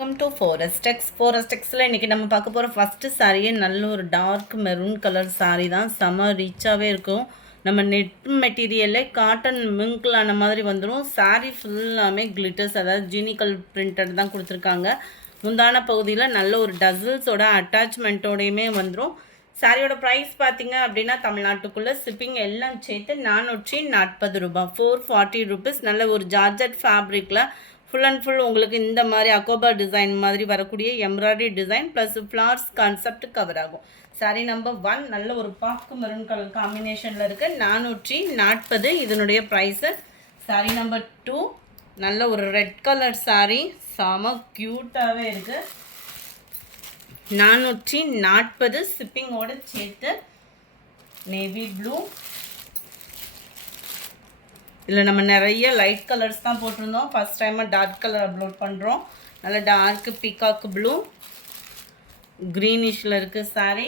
Welcome to ஃபோரஸ்டெக்ஸில் இன்றைக்கி நம்ம பார்க்க போகிற ஃபஸ்ட்டு சாரியே நல்ல ஒரு டார்க் மெரூன் கலர் சாரீ தான். செம ரிச்சாகவே இருக்கும். நம்ம நெட் மெட்டீரியல்லே காட்டன் மிங்க்லான மாதிரி வந்துடும். சாரீ ஃபுல்லாமே கிளிட்டர்ஸ், அதாவது ஜீனிக்கல் பிரிண்டட் தான் கொடுத்துருக்காங்க. முந்தான பகுதியில் நல்ல ஒரு டசில்ஸோட அட்டாச்மெண்ட்டோடையுமே வந்துடும். சாரியோட ப்ரைஸ் பார்த்தீங்க அப்படின்னா தமிழ்நாட்டுக்குள்ளே ஷிப்பிங் எல்லாம் சேர்த்து 440 ரூபா, 440 ருபீஸ். நல்ல ஒரு ஜார்ஜட் ஃபேப்ரிக்கில் ஃபுல் அண்ட் ஃபுல் உங்களுக்கு இந்த மாதிரி அக்கோபா டிசைன் மாதிரி வரக்கூடிய embroidery design plus flowers concept cover ஆகும். சாரி நம்பர் 1 நல்ல ஒரு பாக்கு மெரூன் கலர் காம்பினேஷனில் இருக்குது, 440 இதனுடைய ப்ரைஸு. சாரி நம்பர் 2 நல்ல ஒரு ரெட் கலர் சாரி, செம க்யூட்டாகவே இருக்குது, 440 ஷிப்பிங்கோடு சேர்த்து. நேவி ப்ளூ, இதில் நம்ம நிறைய லைட் கலர்ஸ் தான் போட்டிருந்தோம். ஃபஸ்ட் டைமாக டார்க் கலர் அப்லோட் பண்ணுறோம். நல்ல டார்க்கு பீகாக் ப்ளூ, க்ரீனிஷில் இருக்குது சாரீ.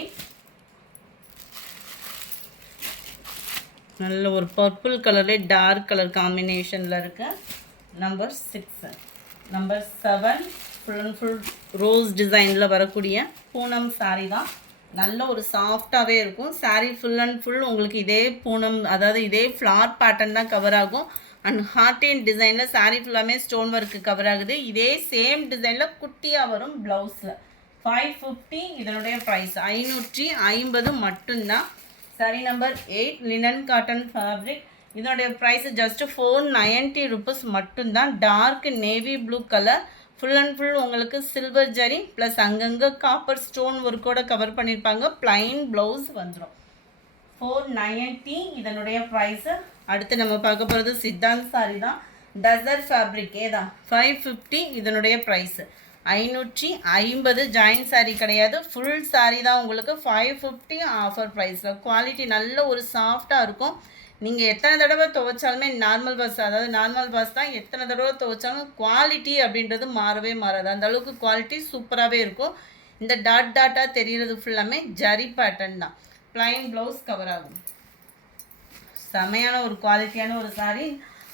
நல்ல ஒரு பர்பிள் கலர்லே டார்க் கலர் காம்பினேஷனில் இருக்குது. Number 6. Number 7 full and full rose டிசைனில் வரக்கூடிய பூனம் சாரீ தான். நல்ல ஒரு சாஃப்டாகவே இருக்கும். சாரீ ஃபுல் அண்ட் ஃபுல் உங்களுக்கு இதே பூனம், அதாவது இதே ஃப்ளார் பேட்டர்ன் தான் கவர் ஆகும். அண்ட் ஹார்ட் அண்ட் டிசைனில் சாரீ ஃபுல்லாமே ஸ்டோன் ஒர்க்கு கவர் ஆகுது. இதே சேம் டிசைனில் குட்டியாக வரும் ப்ளவுஸில். 550 இதனுடைய ப்ரைஸ், 550 மட்டும்தான். Sari number 8 linen cotton fabric, இதனுடைய ப்ரைஸ் ஜஸ்ட் 490 ருபீஸ் மட்டும்தான். Dark navy blue colour, full and full உங்களுக்கு சில்வர் ஜரி ப்ளஸ் அங்கங்கே காப்பர் ஸ்டோன் ஒர்க்கோட கவர் பண்ணியிருப்பாங்க. ப்ளைன் ப்ளவுஸ் வந்துடும். 490 இதனுடைய ப்ரைஸு. அடுத்து நம்ம பார்க்க போகிறது சித்தாந்த் சாரி தான். டசர் ஃபேப்ரிக்கே தான். 550 இதனுடைய ப்ரைஸு. 550 ஜாயின் சாரீ கிடையாது, ஃபுல் சாரீ தான் உங்களுக்கு. 550 ஆஃபர் ப்ரைஸில். குவாலிட்டி நல்ல ஒரு சாஃப்டாக இருக்கும். நீங்கள் எத்தனை தடவை துவைச்சாலுமே நார்மல் வாஷ், அதாவது நார்மல் வாஷ் தான், எத்தனை தடவை துவைச்சாலும் குவாலிட்டி அப்படின்றது மாறவே மாறாது. அந்த அளவுக்கு குவாலிட்டி சூப்பராகவே இருக்கும். இந்த டாட்டாக தெரிகிறது ஃபுல்லாமே ஜரி பேட்டர்ன் தான். ப்ளைன் ப்ளவுஸ் கவர் ஆகும். செமையான ஒரு குவாலிட்டியான ஒரு சாரீ,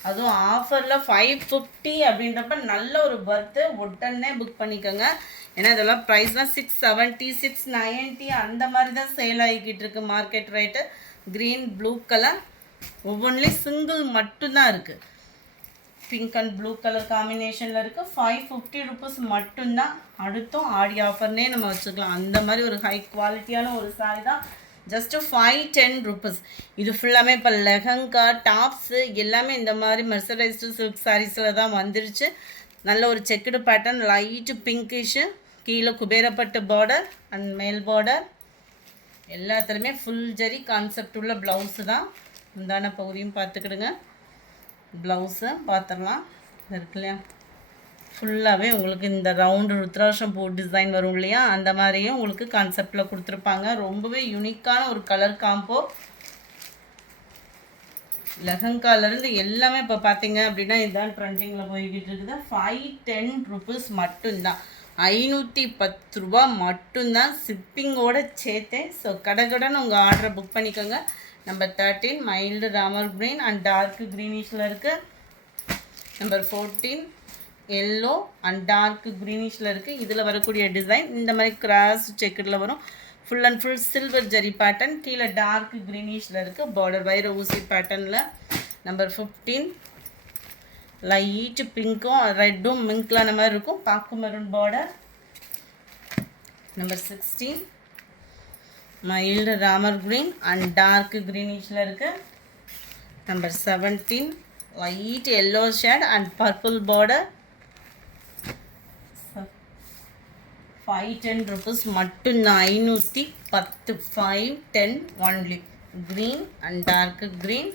அதுவும் ஆஃபரில் 550 அப்படின்றப்ப நல்ல ஒரு பர்த்து. உடனே புக் பண்ணிக்கோங்க. ஏன்னா இதெல்லாம் ப்ரைஸ்லாம் 670 690 அந்த மாதிரி தான் சேல் ஆகிக்கிட்டு இருக்கு market rate. Green blue colour, ஒவ்வொன்றிலையும் சிங்கிள் மட்டும்தான் இருக்குது. பிங்க் அண்ட் ப்ளூ கலர் காம்பினேஷனில் இருக்குது. 550 ருபீஸ் மட்டும்தான். அடுத்தும் ஆடி ஆஃபர்னே நம்ம வச்சுக்கலாம். அந்த மாதிரி ஒரு ஹை குவாலிட்டியான ஒரு சாரி தான். Just 510 rupees. இது ஃபுல்லாமே இப்போ லெஹங்கா டாப்ஸு எல்லாமே இந்த மாதிரி மெர்சரைஸ்டு சில்க் சாரீஸில் தான் வந்துருச்சு. நல்ல ஒரு செக்குடு பேட்டர்ன், லைட்டு பிங்கிஷு, கீழே குபேரப்பட்டு பார்டர் அண்ட் மேல் பார்டர், எல்லாத்துலேயுமே ஃபுல் ஜரி கான்செப்ட் உள்ள ப்ளவுஸு தான். முந்தான பகுதியும் பார்த்துக்கிடுங்க. ப்ளவுஸு பார்த்துடலாம். இருக்கு இல்லையா, ஃபுல்லாகவே உங்களுக்கு இந்த ரவுண்டு ருத்ராட்சம் பூ டிசைன் வரும் இல்லையா, அந்த மாதிரியும் உங்களுக்கு கான்செப்டில் கொடுத்துருப்பாங்க. ரொம்பவே யூனிக்கான ஒரு கலர் காம்போ. லெஹங்காலேருந்து எல்லாமே இப்போ பார்த்தீங்க அப்படின்னா இதுதான் ட்ரெண்டிங்கில் போய்கிட்டு இருக்குது. 510 ருபீஸ் மட்டும்தான். 510 ரூபா மட்டும்தான் ஷிப்பிங்கோடு சேர்த்தே. ஸோ கடைன்னு உங்கள் ஆர்டரை புக் பண்ணிக்கோங்க. Number 13 mild Ramar green and dark க்ரீனிஷில் இருக்குது. நம்பர் 14 எல்லோ அண்ட் டார்க் க்ரீனிஷில் இருக்குது. இதில் வரக்கூடிய டிசைன் இந்த மாதிரி கிராஸ் செக்கடில் வரும். Full and full silver zari pattern, கீழே டார்க் க்ரீனிஷில் இருக்குது. பார்டர் வைர ஊசி பேட்டர்னில். நம்பர் 15 லைட்டு பிங்க்கும் ரெட்டும் மிங்க்லான மாதிரி இருக்கும், பாக்கு maroon border. Number 16 mild Ramar green and dark க்ரீனிஷில் இருக்குது. Number 17 light yellow shade and purple border. 510 rupees மட்டும்தான். 510, 510 only. Green and dark green.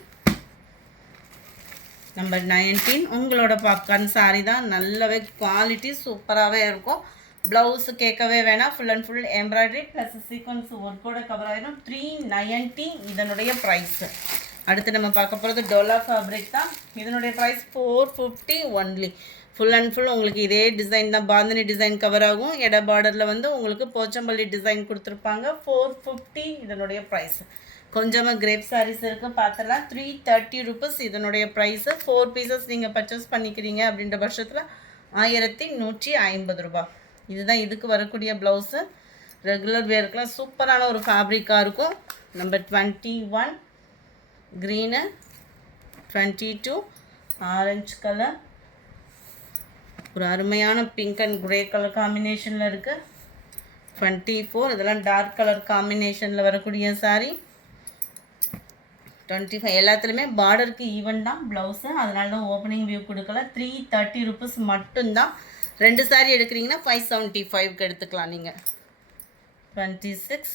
Number 19 உங்களோட பாப்கார்ன் சாரீ தான். நல்லாவே குவாலிட்டி சூப்பராகவே இருக்கும். ப்ளவுஸு கேட்கவே வேணாம். Full and full embroidery plus sequins ஒர்க்கோட கவர் ஆகிடும். 390 இதனுடைய ப்ரைஸு. அடுத்து நம்ம பார்க்க போகிறது டோலா ஃபேப்ரிக் தான். இதனுடைய price 450 only. Full and full உங்களுக்கு இதே டிசைன் தான், பாந்தினி டிசைன் கவர் ஆகும். எடை பார்டரில் வந்து உங்களுக்கு போச்சம்பள்ளி டிசைன் கொடுத்துருப்பாங்க. 450 இதனுடைய ப்ரைஸு. கொஞ்சமாக கிரேப் சாரீஸ் இருக்குது, பார்த்தலாம். 330 ருபீஸ் இதனுடைய ப்ரைஸு. 4 பீசஸ் நீங்கள் பர்ச்சேஸ் பண்ணிக்கிறீங்க அப்படின்ற பட்சத்தில் 1150 ரூபாய். இதுதான் இதுக்கு வரக்கூடிய ப்ளவுஸு. ரெகுலர் வேர்க்கெலாம் சூப்பரான ஒரு ஃபேப்ரிக்காக இருக்கும். நம்பர் 21 க்ரீனு, 22 ஆரஞ்சு கலர், ஒரு அருமையான பிங்க் அண்ட் க்ரே கலர் காம்பினேஷனில் இருக்குது. 24 இதெல்லாம் டார்க் கலர் காம்பினேஷனில் வரக்கூடிய சாரீ. 25 எல்லாத்துலேயுமே பார்டருக்கு ஈவன் தான் ப்ளவுஸு, அதனால தான் ஓப்பனிங் வியூ கொடுக்கல. 330 ருபீஸ் மட்டும்தான். 2 சாரீ எடுக்கிறீங்கன்னா 575க்கு எடுத்துக்கலாம் நீங்கள். 26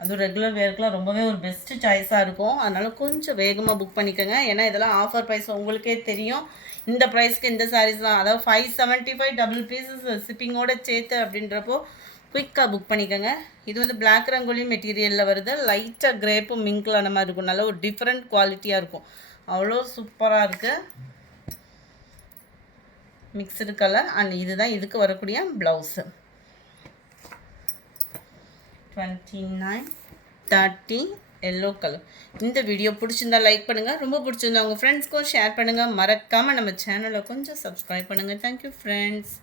அதுவும் ரெகுலர் வேர்க்கெலாம் ரொம்பவே ஒரு பெஸ்ட்டு சாய்ஸாக இருக்கும். அதனால் கொஞ்சம் வேகமாக புக் பண்ணிக்கோங்க. ஏன்னா இதெல்லாம் ஆஃபர் ப்ரைஸ் உங்களுக்கே தெரியும். இந்த ப்ரைஸ்க்கு இந்த சாரீஸ் தான், அதாவது 575 டபுள் பீசஸ் ஷிப்பிங்கோடு சேர்த்து அப்படின்றப்போ குயிக்காக புக் பண்ணிக்கோங்க. இது வந்து பிளாக் ரங்கோலி மெட்டீரியலில் வருது. லைட்டாக கிரேப்பும் மிங்கில் அந்த மாதிரி இருக்கும். நல்ல ஒரு டிஃப்ரெண்ட் குவாலிட்டியாக இருக்கும். அவ்வளோ சூப்பராக இருக்குது. மிக்சடு கலர் அண்ட் இதுதான் இதுக்கு வரக்கூடிய ப்ளவுஸு. 29 30 yellow colour. இந்த வீடியோ பிடிச்சிருந்தா லைக் பண்ணுங்கள். ரொம்ப பிடிச்சிருந்தா உங்கள் ஃப்ரெண்ட்ஸ்க்கும் ஷேர் பண்ணுங்கள். மறக்காமல் நம்ம சேனலை கொஞ்சம் சப்ஸ்கிரைப் பண்ணுங்கள். Thank you friends.